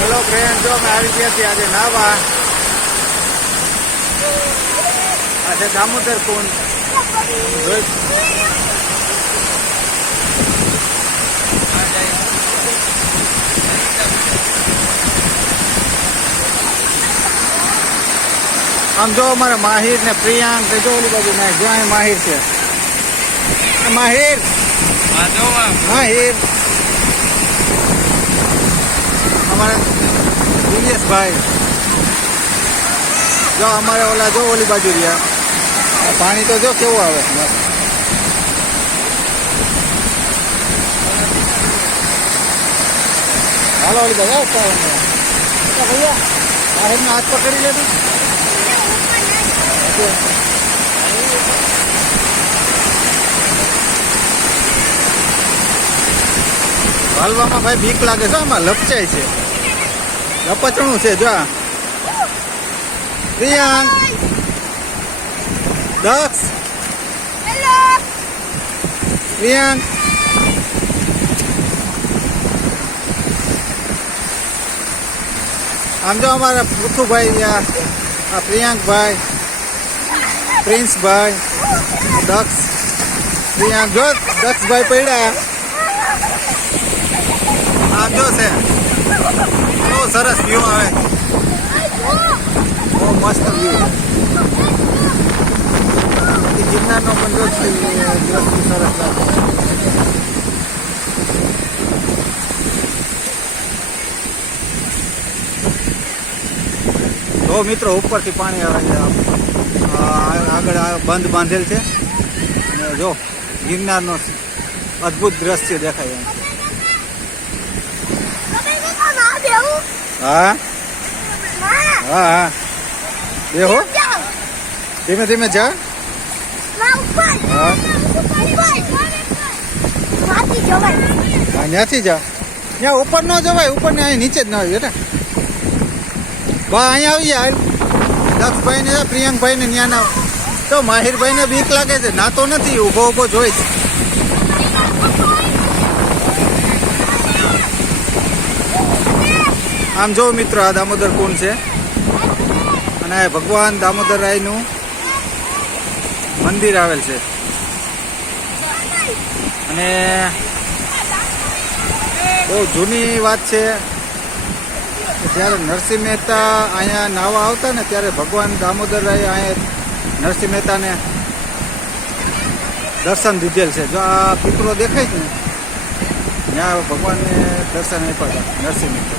Hello friend, જો અમે આવી ગયા છીએ આજે નાવા. આજે દામોદર કુંડ આમ જો અમારા માહિર ને પ્રિયાંક જો ઓલી બાજુ ના જ્યાં માહિર છે. માહિર માહિર અમારા દિનેશભાઈ જો અમારે ઓલા જો ઓલી બાજુ રહ્યા. પાણી તો જો કેવું આવે. હાલો ઓલી બાજુ ભૈયા માહિરનો હાથ પકડી લેતું. હાલવામાં ભાઈ બીક લાગે છે. આમાં લપચાય છે, લપચણું છે. જો પ્રિયાંક, દક્ષ, પ્રિયાંક આમ જો અમારા પૃથુભાઈ, આ પ્રિયાંકભાઈ, પ્રિન્સભાઈ, દક્ષ, પ્રિયાંક જો દક્ષભાઈ પડ્યા. આમ જો છે બહુ સરસ વ્યૂ આવે, બહુ મસ્ત વ્યૂ. ગિરનારનો પણ જો સરસ લાગે. જો મિત્રો ઉપરથી પાણી આવે છે. આગળ બંધ બાંધેલ છે અને જો ગિરનારનો અદ્ભુત દ્રશ્ય દેખાય. હા હા હા બેહો, ધીમે ધીમે જા. ત્યાંથી જા, ત્યાં ઉપર ન જવાય. ઉપર ને અહીં નીચે જ ના આવી. બા અહીંયા આવી જાય. દક્ષભાઈ ને પ્રિયાંકભાઈ ને ત્યાં ના. તો માહિરભાઈ ને બીક લાગે છે, નાતો નથી, ઉભો ઉભો જોઈ છે. આમ જો મિત્રો આ દામોદર કુંડ છે અને ભગવાન દામોદર રાયનું મંદિર આવેલ છે. અને બહુ જૂની વાત છે. જ્યારે નરસિંહ મહેતા અહીંયા નાવા આવતા ને ત્યારે ભગવાન દામોદર રાય અહીંયા નરસિંહ મહેતાને દર્શન દીધેલ છે. જો આ પીપળો દેખાય છે ને ત્યાં ભગવાનને દર્શન આપ્યા હતા નરસિંહ મહેતા.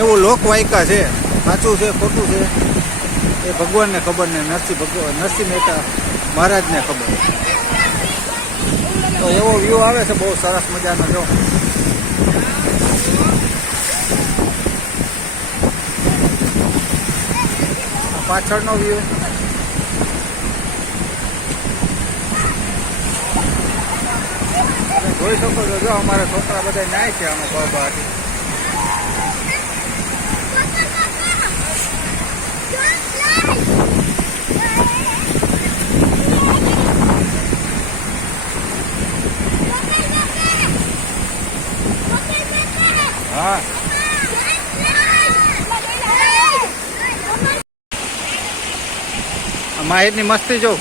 એવું લોકવાયકા છે. સાચું છે ખોટું છે એ ભગવાનને ખબર ને નરસિંહ મહેતા મહારાજને ખબર. તો એવો વ્યૂ આવે છે બહુ સરસ મજાનો. જો પાછળનો વ્યૂ જોઈ શકો છો. જો અમારા છોકરા બધા નાય છે અમે બહારથી. હા માહિરની મસ્તી જો.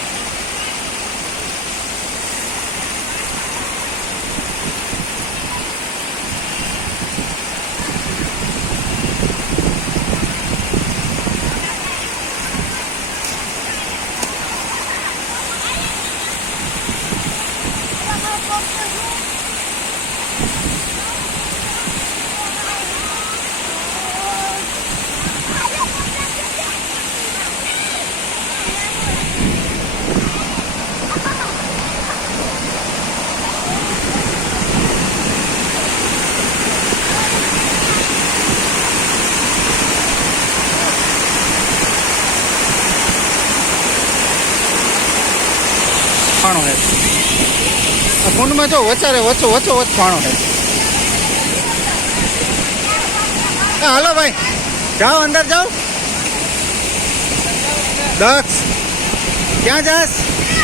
પાણો હે આ કુંડમાં. જો વચારે વચ્ચો વચ્ચ પાણો હે. હાલો ભાઈ જાઓ, અંદર જાઓ. દક્ષ ક્યાં જાસ?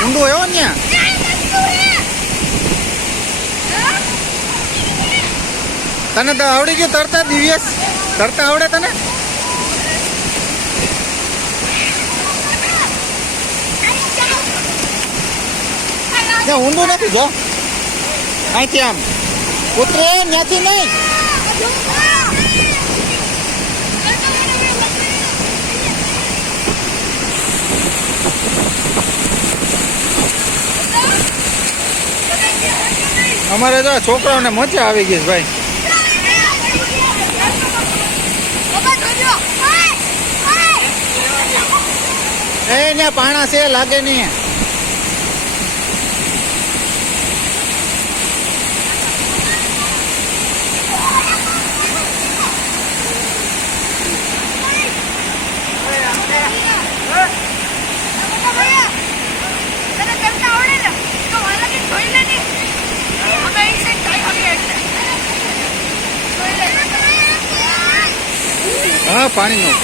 ઊંડું આવ્યો ને ત્યાં. તને તો આવડી ગયું તરતા દિવ્યેશ? તરતા આવડે તને? ઊંડું નથી જો અહીંથી આમ ઉતરે ત્યાંથી નહીં. અમારે તો છોકરાઓને મજા આવી ગઈ છે ભાઈ. એ ત્યાં પાણા છે લાગે નહીં. હા પાણીનું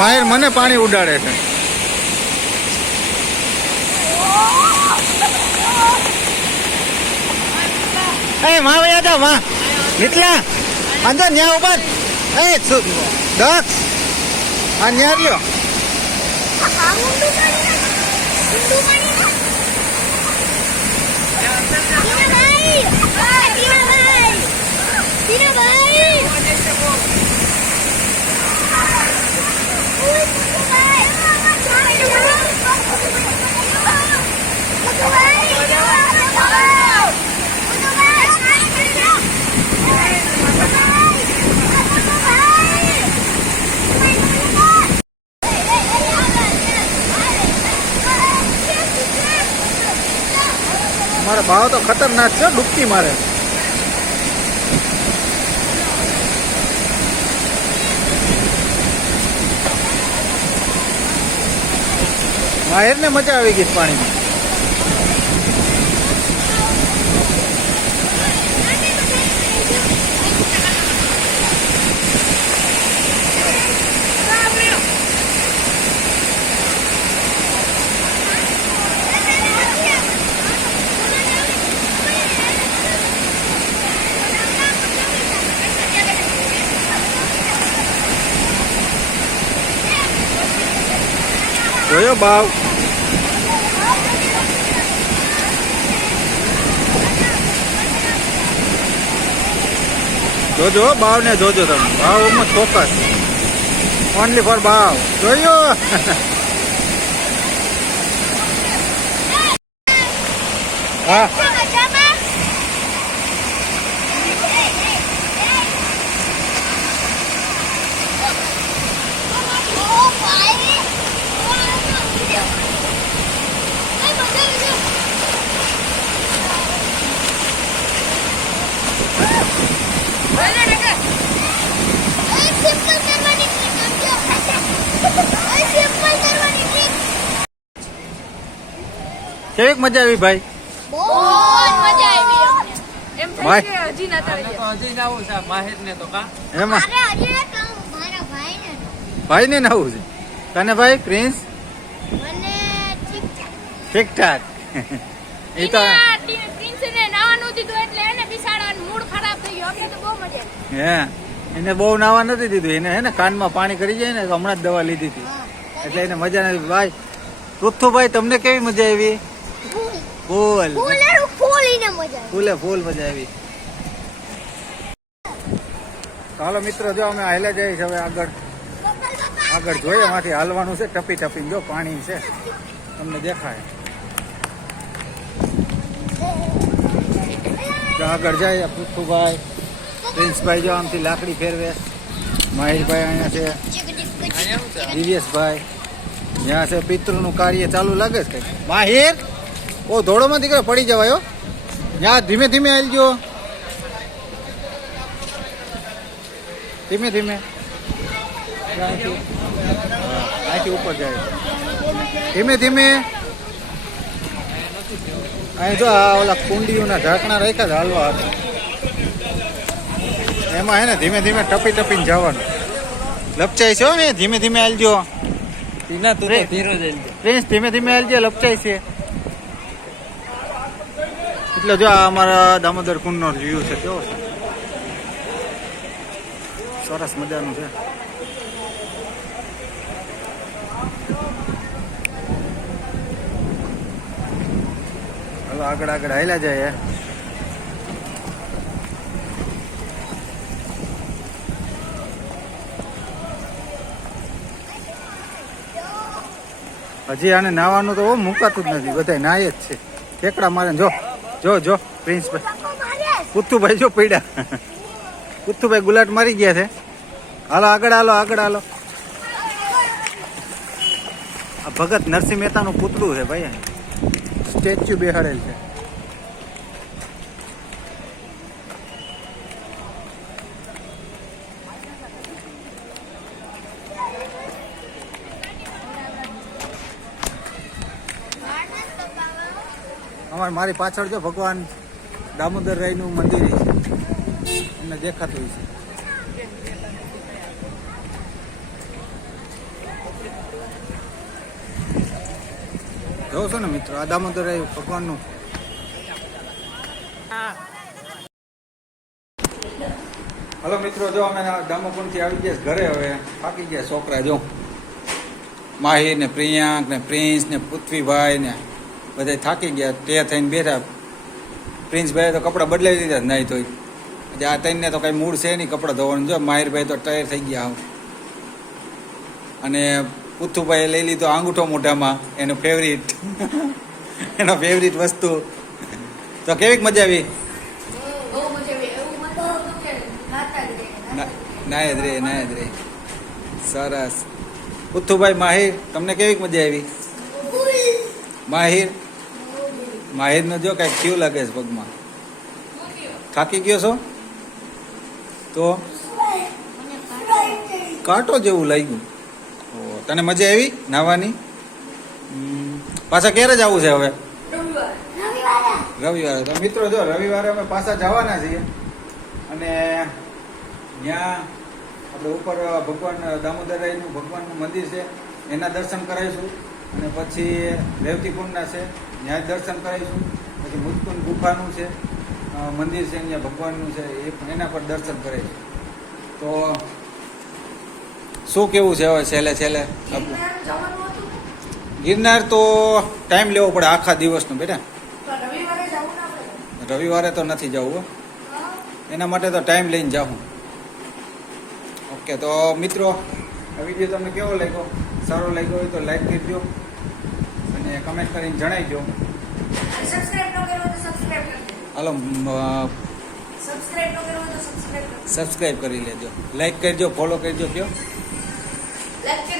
માહિર મને પાણી ઉડાડે છે. એ માં વયા જા માં નીકળા અંદર ન્યા ઉભા. એ દક્ષ આ ન્યા લ્યો. મારા ભાવ તો ખતરનાક છે, ડૂબકી મારે. માહિર ને મજા આવી ગઈ પાણીમાં. જોયો બાવ? જોજો બાવ ને જોજો તમે. બાવ માં ફોકસ ઓનલી ફોર બાવ. જોયો? હા કેવી મજા આવી ભાઈ? બહુ મજા આવી અમને. એમ ભાઈ. થાય કે હજી ના થાય. હજી નાવું છે માહિર ને તો કા એમાં અરે હજી ના કહું, મારા ભાઈને. ભાઈ ને નાવું છે તને ભાઈ? પ્રિન્સ મને ઠીક-ઠાક. ઠીક ઠાક. એ તો પ્રિન્સને નાવાનું દીધું એટલે એને બિસાડાનો મૂડ ખરાબ થઈ ગયો. અમને તો બહુ મજા આવી. હે એને બહુ નાવા નથી દીધું. એને હે ને કાનમાં પાણી કરી જાય ને તો હમણાં જ દવા લીધી હતી એટલે એને મજા નથી. ભાઈ પૃથ્થુભાઈ તમને કેવી મજા આવી? ફૂલ ફૂલીને મજા આવી. ફૂલે ફૂલ મજા આવી. ચાલો મિત્રો જો અમે હાલ્યા જઈએ છીએ હવે આગળ જોઈએ. એમાંથી હાલવાનું છે ટપી ટપી. જો પાણી છે તમને દેખાય. જો આગળ જાય પૃથ્થુભાઈ, પ્રિન્સભાઈ જો આમથી લાકડી ફેરવે. માહિરભાઈ અહીંયા છે, દિવ્યેશભાઈ ત્યાં છે. પિતૃનું કાર્ય ચાલુ લાગે છે. માહિર ઓ ધોળોમાં દીકરા પડી જવાયો. ત્યાં ધીમે ધીમે હાલજો, ધીમે ધીમે. અહીંથી ઉપર જાય ધીમે ધીમે. અહીં જો આ ઓલા કુંડીઓના ઢાંકણા રાખ્યા છે હાલવા હાથે. એમાં હે ને ધીમે ધીમે ટપી ટપીને જવાનું. લપચાય છે ને ધીમે ધીમે હાલજો. ટીના તું તો ધીરો જઈ પ્રિન્સ ધીમે ધીમે હાલજે, લપચાય છે. એટલે જો આ અમારા દામોદર કુંડનો વ્યૂ છે, કેવો છે, સરસ મજાનું છે. હવે આગળ આગળ હાલ્યા જાય. હજી આને નાવાનું તો મુકાતું જ નથી, બધા નાય જ છે. ઠેકડા મારે. જો જો જો પ્રિન્સભાઈ પુથ્થુભાઈ જો પડ્યા. પુથ્થુભાઈ ગુલાટ મારી ગયા છે. હાલો આગળ હાલો, આગળ હાલો. આ ભગત નરસિંહ મહેતાનું પુતળું છે ભાઈ, સ્ટેચ્યુ બેહાડેલ છે. મારી પાછળ જો ભગવાન દામોદર રાયનું મંદિર છે, તમને દેખાતું છે. જોવો છો ને મિત્રો, આ દામોદર રાય ભગવાનનું. હલો મિત્રો, જો અમે દામોકુંડથી આવી ગયા ઘરે. હવે થાકી ગયા છોકરા. જો માહિર ને પ્રિયાંક ને પ્રિન્સ ને પૃથ્વીભાઈ ને બધા થાકી ગયા. તે થઈને બેઠા. પ્રિન્સભાઈએ તો કપડાં બદલાવી દીધા નહીં તો. આ ત્રણને તો કઈ મૂડ છે નહીં કપડાં ધોવાનું. જો માહિરભાઈ તો તૈયાર થઈ ગયા આવ. અને પુથ્થુભાઈએ લઈ લીધો આંગૂઠો મોઢામાં, એનો ફેવરિટ એનો ફેવરિટ વસ્તુ. તો કેવીક મજા આવી? નાય જ રે. સરસ. પુથ્થુભાઈ, માહિર, તમને કેવીક મજા આવી? માહિર નો જો કઈક થયું લાગે છે પગમાં. થાકી ગયો છો? તો કાંટો જેવું લાગ્યું. તને મજા આવી નાવાની? પાછા ક્યારે જવું છે હવે? રવિવારે. તો મિત્રો જો રવિવારે અમે પાછા જવાના છીએ. અને ત્યાં આપણે ઉપર ભગવાન દામોદરાયનું ભગવાનનું મંદિર છે, એના દર્શન કરાવીશું. અને પછી રેવતીકુંડના છે, ત્યાં દર્શન કરાવીશું. પછી મુજકુંડ ગુફાનું છે મંદિર છે, ત્યાં ભગવાનનું છે, એના પર દર્શન કરાવીશું. તો શું કેવું છે હવે છેલ્લે ગિરનાર? તો ટાઈમ લેવો પડે આખા દિવસનો બેટા. રવિવારે તો નથી જવું, એના માટે તો ટાઈમ લઈને જાઉં. ઓકે, તો મિત્રો આ વિડીયો તમને કેવો લાગ્યો? સારો લાગ્યો હોય તો લાઈક કરજો અને કમેન્ટ કરીને જણાવજો. હાલો સબસ્ક્રાઈબ કરી લેજો, લાઈક કરજો, ફોલો કરજો. કયો લાઈક